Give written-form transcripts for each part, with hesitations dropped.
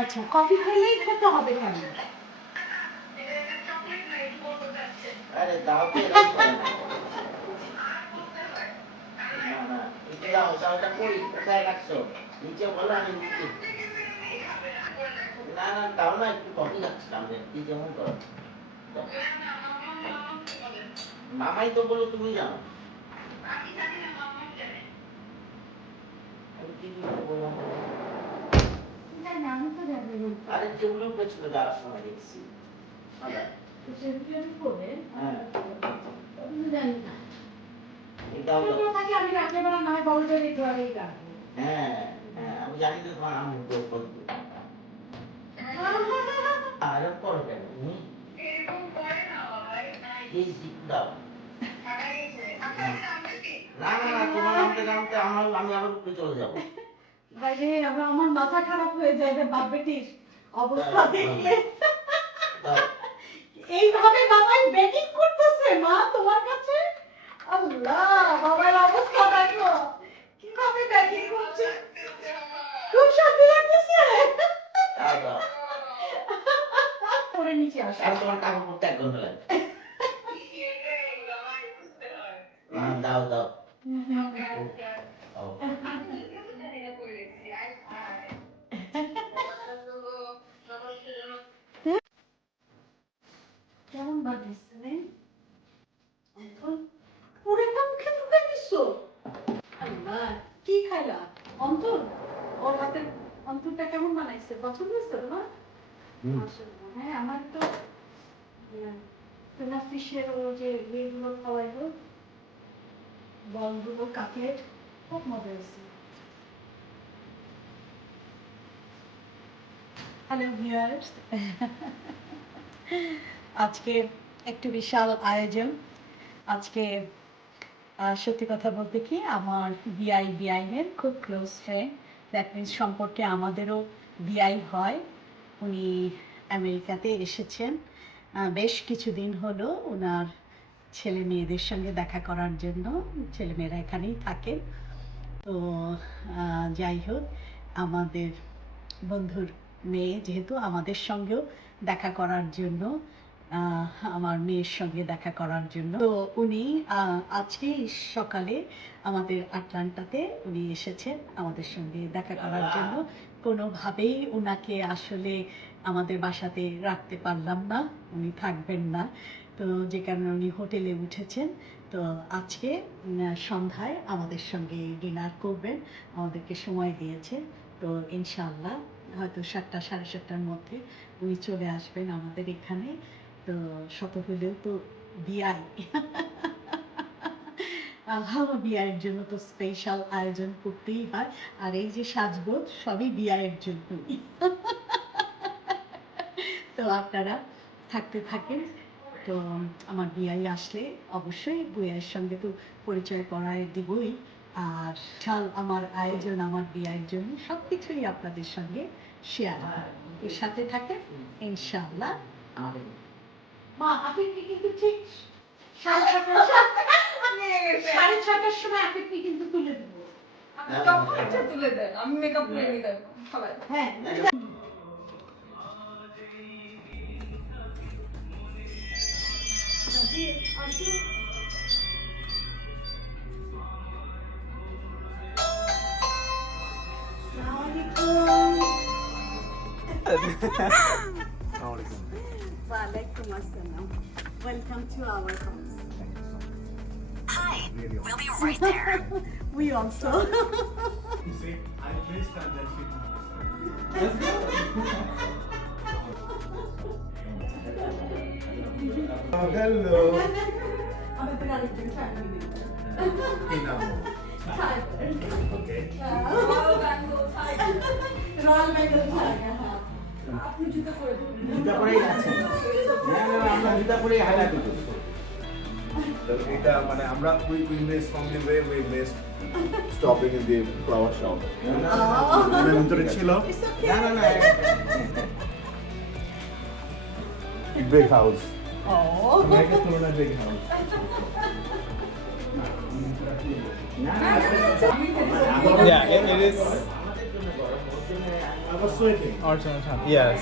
আচ্ছা, কফি খেলেই খেতে হবে কেন? আরে দাও তো এরকম করে না। না না এটা দাও চালটা কই কোথায় রাখছো নিচে বলো আমি নিচে না না দাও না একটু কফি খাচ্ছিলাম কি যেমন করো দাও। মামাই তো বলো তুমি জানো আমি কি জিনিস বললাম জানি, আমি তো জানি না। আরে টেবিলের উপরে ছিল যাওয়ার সময় দেখছি আবার তো সেগুলো করে হ্যাঁ আমি জানি না। এটাও দাও এগুলো থাকে আমি রাত্রেবেলা না হয় বলদের এই ঘরেই রাখবো। হ্যাঁ হ্যাঁ আমি জানি তো তোমার আম্মু করবে আর করো কেন তুমি এই দিক দাও না না না তোমার নামতে নামতে আমি আবার উপরে চলে যাবো বাইরে আবার আমার মাথা খারাপ হয়ে যায় রে বাপ বেটির অবস্থা দেখলে। দাও এইভাবে বাবাই বেটিং করতেছে মা তোমার কাছে। আল্লাহ, বাবার অবস্থা দেখো কিভাবে বেটিং করছে। খুব শান্তি লাগতেছে। দাও দাও পরে নিচে আসো। আর তোমার কাপড় পরতে 1 ঘন্টা লাগে দাও দাও ও কেমন বাজছে রে? পুরোটা মুখে ঢুকে দিছো। আল্লাহ, কি খাইলা? অন্তর? ওর হাতের অন্তরটা কেমন বানাইছে? পছন্দ হয়েছে তোমার? মাশাআল্লাহ। হ্যাঁ, আমার তো টুনা ফিশের ও যে ইয়েগুলো খাওয়াইলো, বলগুলো কাকের, খুব মজা হয়েছে। হ্যালো ভিউয়ার্স, আজকে একটু বিশাল আয়োজন। আজকে সত্যি কথা বলতে কি আমার বিআইনের খুব ক্লোজ ফ্রেন্ড, দ্যাট মিনস সম্পর্কে আমাদেরও বিআই হয়। উনি আমেরিকাতে এসেছেন বেশ কিছুদিন হলো ওনার ছেলে মেয়েদের সঙ্গে দেখা করার জন্য। ছেলেমেয়েরা এখানেই থাকেন। তো যাই হোক, আমাদের বন্ধুর মেয়ে যেহেতু আমাদের সঙ্গেও দেখা করার জন্য, আমার মেয়ের সঙ্গে দেখা করার জন্য, তো উনি আজকে সকালে আমাদের আটলান্টাতে উনি এসেছেন আমাদের সঙ্গে দেখা করার জন্য। কোনোভাবেই ওনাকে আসলে আমাদের বাসাতে রাখতে পারলাম না, উনি থাকবেন না। তো যে কারণে উনি হোটেলে উঠেছেন। তো আজকে সন্ধ্যায় আমাদের সঙ্গে ডিনার করবেন, আমাদেরকে সময় দিয়েছে। তো ইনশাআল্লাহ হয়তো 7টা সাড়ে 7টার মধ্যে উনি চলে আসবেন আমাদের এখানে। তো শত হলেও তো বিআই, ভালো বিয়ের জন্য তো স্পেশাল আয়োজন করতেই হয়। আর এই যে সাজগোজ সবই বিয়ের জন্যই। তো আপনারা থাকতে থাকেন। তো আমার বিয়াই আসলে অবশ্যই বইয়ের সঙ্গে তো পরিচয় করায় দিবই। আর শাল আমার আয়োজন আমার বিয়ের জন্য সব কিছুই আপনাদের সঙ্গে শেয়ার করব। এর সাথে থাকেন ইনশাআল্লাহ। মা আপনি কিন্তু ঠিক 6:30টার সময় আপনি কিন্তু তুলে দেবো। তুলে দেন, আমি মেকআপ করে নিয়ে দেবো সবাই। হ্যাঁ আসুন। Walaikum assalam. Welcome to our house. Hi, we'll be right there. We also. You see, I missed and then she Let's go. Oh, hello. আমাদের আরেকজন family member. Kinamo. Tiger. Okay. Royal Bengal tiger. Royal Bengal tiger. হ্যাঁ। আপনি জুতো পরে দেবেন। জুতা পরেই আছেন না না আমরা জুতা পরেই হাইলাইট করব So, এটা মানে আমরা we missed from the way we missed stopping in the flower shop. মানে ভিতরে ছিল It's okay. না না না big house. Oh. America তুলনায় big house. না আমি Yeah, it is. আমাদের জন্য গরম ওর জন্য was sweating. Yes.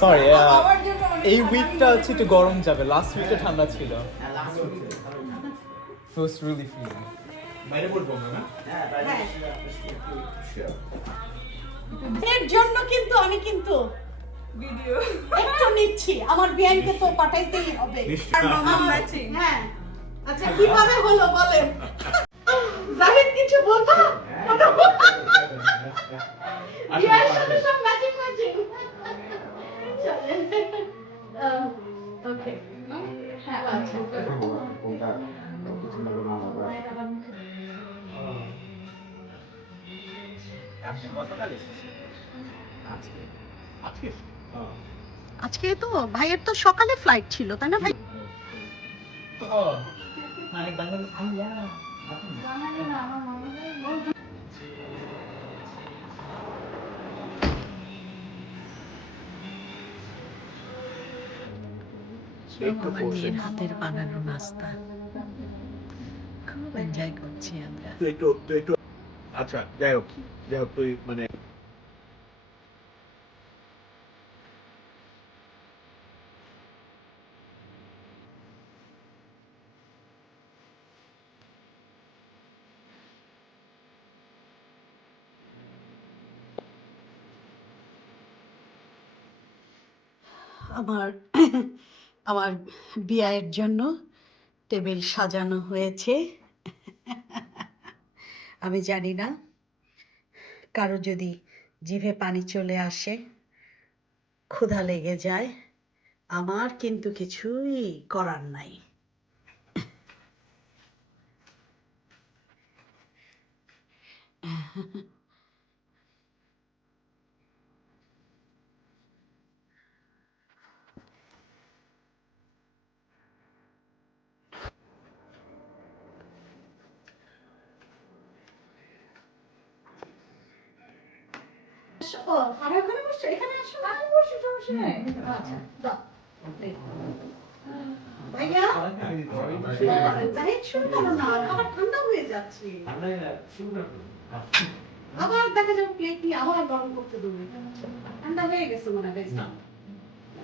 Sorry, আমার জন্য অনেক এই ঠান্ডা উইকটা হচ্ছে একটু গরম যাবে, লাস্ট উইকটা ঠান্ডা ছিল। হ্যাঁ লাস্ট হচ্ছে Feels really free. বাইরে পড়বো না? হ্যাঁ বাইরে হ্যাঁ। এসে আপনি Sure. এর জন্য কিন্তু আমি কিন্তু ভিডিও একটু নিচ্ছি, আমার বিআইকে তো পাঠাইতেই হবে। নিশ্চয়ই। আর মামা ম্যাচিং হ্যাঁ, আচ্ছা কিভাবে হলো বলেন? জাহিদ কিছু বলবা? বিআইয়ের সাথে সব ম্যাচিং ম্যাচিং। চলেন। ওকে। হ্যাঁ আচ্ছা। কোনটা কিছু না আপনি কতকাল এসেছেন আজকে আজকে আজকে তো ভাইয়ের তো সকালে ফ্লাইট ছিল তাই না ভাই? আমার মেয়ের হাতের বানানো নাস্তা খুব এনজয় করছি আমরা। একটু আচ্ছা যাই হোক তুই মানে আমার আমার বিয়ের জন্য টেবিল সাজানো হয়েছে। আমি জানি না কারো যদি জিভে পানি চলে আসে, ক্ষুধা লেগে যায়, আমার কিন্তু কিছুই করার নাই। ও, আর ওখানে বসছো? এখানে আসো। বসে সমস্যা নেই আচ্ছা, দাও। ভাইয়া, জাহিদ শুরু করো না, খাবার ঠান্ডা হয়ে যাচ্ছে। আবার দেখা যাবে প্লেট নিয়ে আবার গরম করতে দেবে। ঠান্ডা হয়ে গেছে মনে হয়।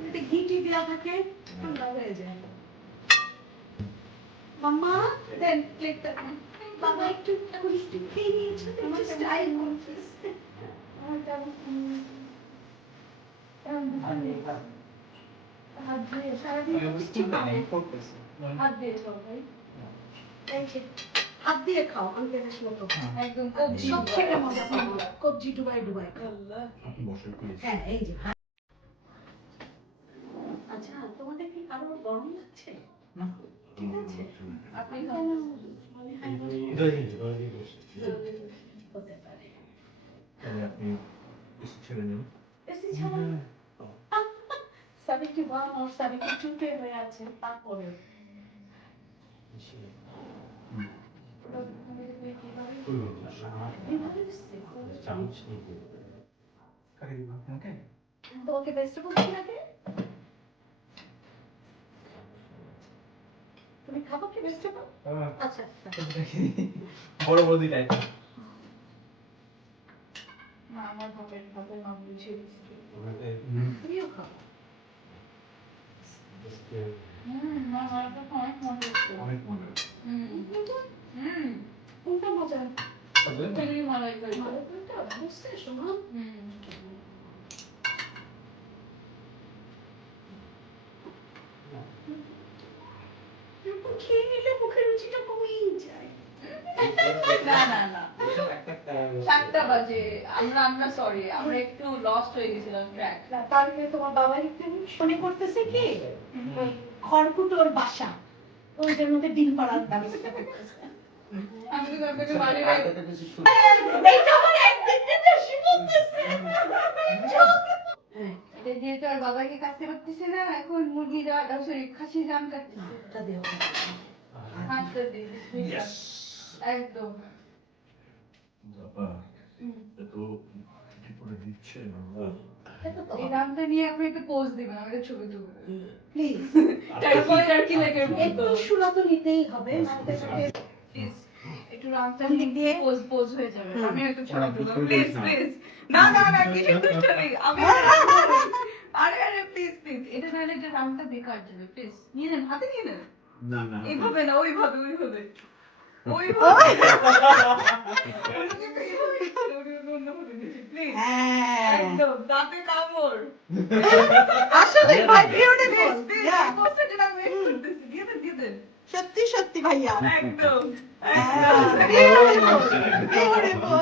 এটা ঘি টি দেওয়া থাকে, ঠান্ডা হয়ে যায়। মাম্মা, দেন প্লেটটা দেন। বাবা একটু খেয়ে নিয়েছো, একটু স্টাইল করছিস। হাত ধুয়ে সারাদিন মিষ্টি খাও। হাত দিয়ে খাও ভাই। এই যে, হাত দিয়ে খাও, আঙ্কেলের মতো। একদম কবজি সব থেকে মজা পাবো, কবজি ডুবাই ডুবাই খাও। আল্লাহ হ্যাঁ, এই যে। আচ্ছা, তোমাদের কি কারো গরম লাগছে? ঠিক আছে। আপনি কেন মনে হয় হতে পারে। আপনি ছেড়ে নিন এসি ছাড়া সাবিকি ওয়ান আর সাবিকি টুতে হয়ে আছে, তারপরে তোমাকে ভেজিটেবল কি লাগে? তুমি খাবো কি ভেজিটেবল? আচ্ছা বড় বড় দুই টাইপ। না আমার ভাবের মা বুঝিয়ে দিচ্ছে তুমিও খাও। মা মারাটা অনেক মজা হচ্ছে অনেক মনে কোনটা মজা? তুমি মালাই খাই কোনটা বুঝতে শোনো? এরকম খেয়ে নিলে মুখের রুচিটা কমেই যায়। না না না 7টা বাজে আমরা সরি আমরা একটু লস্ট হয়ে গেছিলাম ট্র্যাক না, তাহলে তোমার বাবা একটু মনে করতেছে কি ওই খড়কুটোর বাসা, ওইটার মধ্যে ডিম পাড়ার ব্যবস্থা করতেছে। আমি তো তোকে বাড়ি আগে কিছু শুরু এইটা আমার একদিন বেশি বলতেছে। হ্যাঁ, এটা দিয়ে তো আর বাবাকে কাটতে পারতেছে না এখন মুরগি সরি খাসি জান কাটতেছে এটা দেও। হাতটা দিয়ে একদম বাবা এত কি করে দিচ্ছে বাবা এই রামটা নিয়ে আপনি একটু পোজ দিবেন আমাদের ছবি তুলবেন প্লিজ তারপরে আর কি লাগে একটু সুরা তো নিতেই হবে। প্লিজ একটু রামটা কোন দিক দিয়ে? পোজ হয়ে যাবে আমি হয়তো ছবি তুলবো দুষ্টুমি প্লিজ করিস না। প্লিজ না না না কিসের দুষ্টুমি আমি আরে আরে প্লিজ প্লিজ এটা নাহলে এটা রামটা বেকার যাবে প্লিজ নিয়ে নেন হাতে নিয়ে নেন না না এইভাবে না ওইভাবে ওইভাবে ওইভাবে প্লিজ হ্যাঁ একদম দাঁতে কামড় আসলে ভাই বিউটি প্লিজ এই পোস্টারটা আমি ওয়েট করতেছি দিয়ে দেন দিয়ে দেন সত্যি সত্যি ভাইয়া একদম হ্যাঁ, একদম beautiful, beautiful.